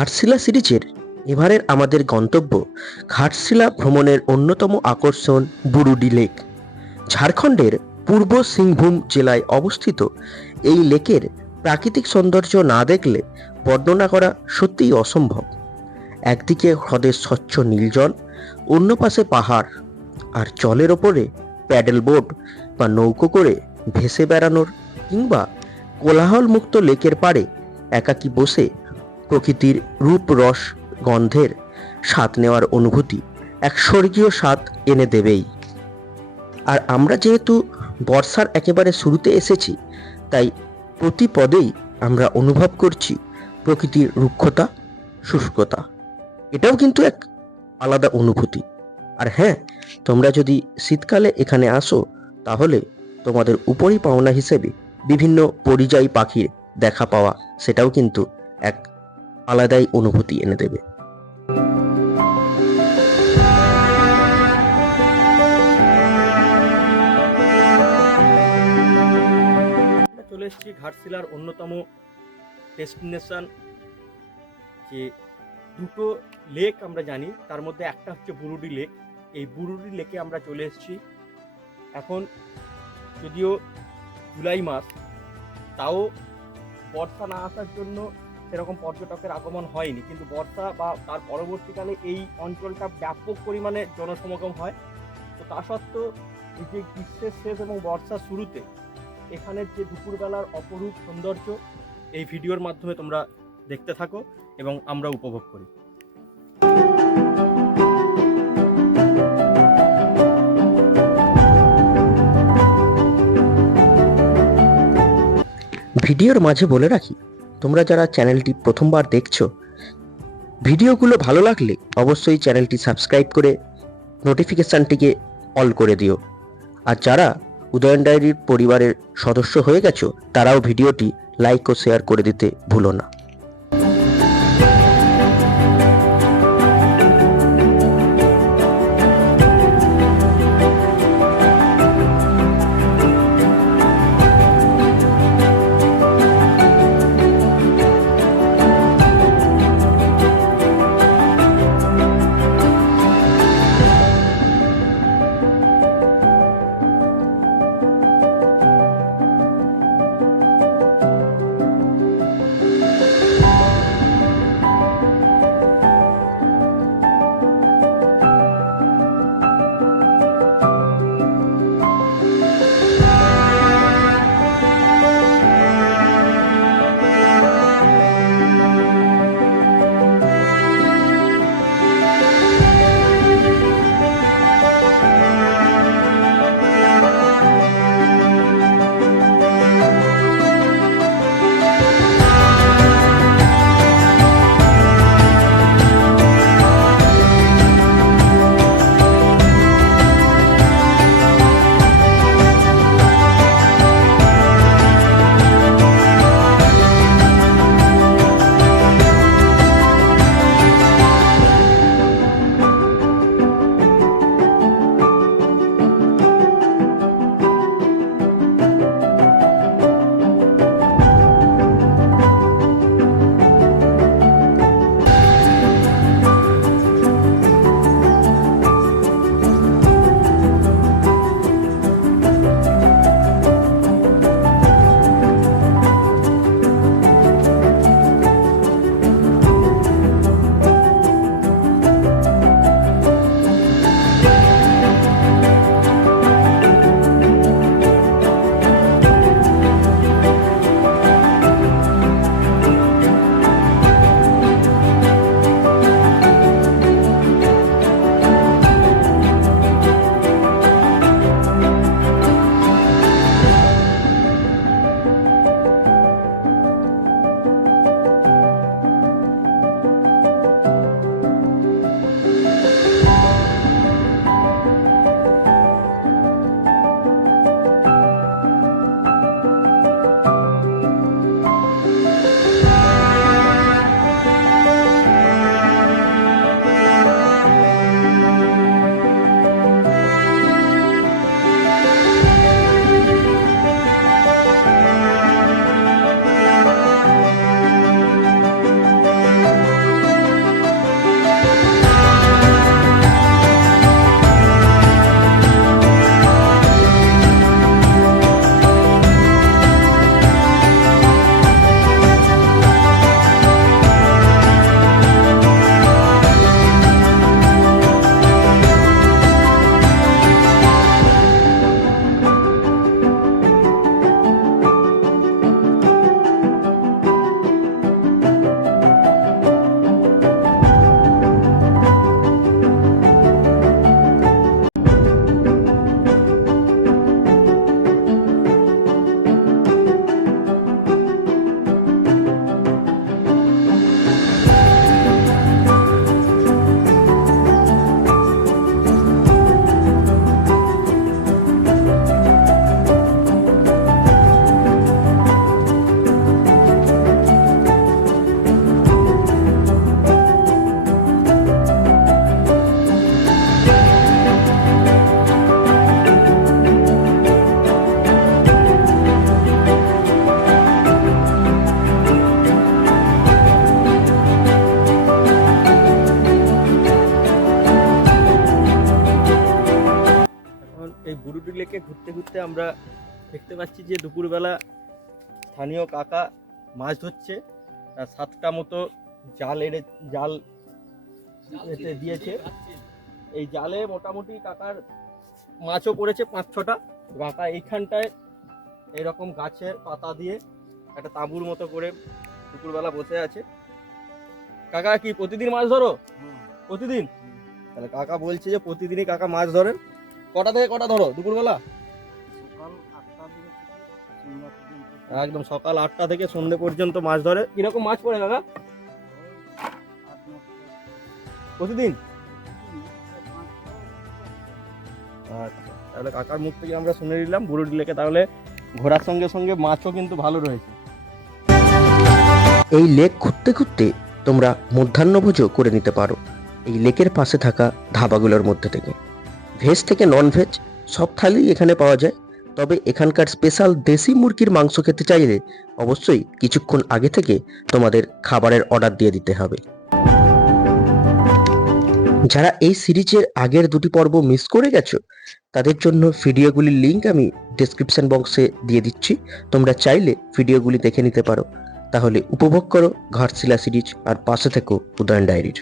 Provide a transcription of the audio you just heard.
ঘাটশিলা সিরিজের এবারের আমাদের গন্তব্য ঘাটশিলা ভ্রমণের অন্যতম আকর্ষণ বুরুডি লেক। ঝাড়খণ্ডের পূর্ব সিংভূম জেলায় অবস্থিত এই লেকের প্রাকৃতিক সৌন্দর্য না দেখলে বর্ণনা করা সত্যিই অসম্ভব। একদিকে হ্রদের স্বচ্ছ নীলজল, অন্য পাশে পাহাড়, আর জলের ওপরে প্যাডেল বোট বা নৌকো করে ভেসে বেড়ানোর কিংবা কোলাহলমুক্ত লেকের পাড়ে একাকী বসে প্রকৃতির রূপ রস গন্ধের স্বাদ নেওয়ার অনুভূতি এক স্বর্গীয় স্বাদ এনে দেবেই। আর আমরা যেহেতু বর্ষার একেবারে শুরুতে এসেছি, তাই প্রতি পদেই আমরা অনুভব করছি প্রকৃতির রুক্ষতা, শুষ্কতা। এটাও কিন্তু এক আলাদা অনুভূতি। আর হ্যাঁ তোমরা যদি শীতকালে এখানে আসো, তাহলে তোমাদের উপরই পাওনা হিসেবে বিভিন্ন পরিযায়ী পাখির দেখা পাওয়া, সেটাও কিন্তু এক আলাদাই অনুভূতি এনে দেবে। চলে এসেছি ঘাটশিলার অন্যতম ডেস্টিনেশন যে দুটো লেক আমরা জানি। তার মধ্যে একটা হচ্ছে বুরুডি লেক এই বুরুডি লেকে আমরা চলে এসেছি। এখন যদিও জুলাই মাস, তাও বর্ষা না আসার জন্য সেরকম পর্যটকের আগমন হয়নি। কিন্তু বর্ষা বা তার পরবর্তীকালে এই অঞ্চলটা ব্যাপক পরিমাণে জনসমাগম হয়। তো তা সত্ত্বেও যে গ্রীষ্মের শেষ এবং বর্ষার শুরুতে এখানের যে দুপুরবেলার অপরূপ সৌন্দর্য, এই ভিডিওর মাধ্যমে তোমরা দেখতে থাকো এবং আমরা উপভোগ করি। ভিডিওর মাঝে বলে রাখি তোমরা যারা চ্যানেলটি প্রথমবার দেখছ, ভিডিওগুলো ভালো লাগলে অবশ্যই চ্যানেলটি সাবস্ক্রাইব করে নোটিফিকেশানটিকে অল করে দিও। আর যারা উদয়ন ডায়েরির পরিবারের সদস্য হয়ে গেছো, তারাও ভিডিওটি লাইক ও শেয়ার করে দিতে ভুলো না। ঘুরতে ঘুরতে আমরা দেখতে পাচ্ছি যে দুপুরবেলা স্থানীয় কাকা মাছ ধরছে। আর সাতটা মতো জাল এড়ে জাল এতে দিয়েছে। এই জালে মোটামুটি কাকার মাছও পড়েছে পাঁচ ছটা কাকা এইখানটায় এরকম গাছের পাতা দিয়ে একটা তাঁবুর মতো করে দুপুরবেলা বসে আছে। কাকা কি প্রতিদিন মাছ ধরো? প্রতিদিন? তাহলে কাকা বলছে যে প্রতিদিনই কাকা মাছ ধরেন। কটা থেকে কটা ধরো? দুপুরবেলা? একদম সকাল আটটা থেকে সন্ধে পর্যন্ত মাছ ধরে। কীরকম মাছ পড়ে কাকা প্রতিদিন? আচ্ছা তাহলে কাকার মুখ থেকে আমরা শুনে নিলাম বুড়ুডি লেকে। তাহলে ঘোরার সঙ্গে সঙ্গে মাছও কিন্তু ভালো রয়েছে। এই লেক ঘুরতে ঘুরতে তোমরা মধ্যাহ্নভোজও করে নিতে পারো। এই লেকের পাশে থাকা ধাবাগুলোর মধ্যে থেকে। ভেজ থেকে নন ভেজ সব থালি এখানে পাওয়া যায়। তবে এখানকার স্পেশাল দেশি মুরগির মাংস খেতে চাইলে অবশ্যই কিছুক্ষণ আগে থেকে তোমাদের খাবারের অর্ডার দিয়ে দিতে হবে। যারা এই সিরিজের আগের দুটি পর্ব মিস করে গেছো, তাদের জন্য ভিডিওগুলির লিংক আমি ডেসক্রিপশন বক্সে দিয়ে দিচ্ছি। তোমরা চাইলে ভিডিওগুলি দেখে নিতে পারো। তাহলে উপভোগ করো ঘাটশিলা সিরিজ আর পাশে থেকো উদয়ন ডায়েরির।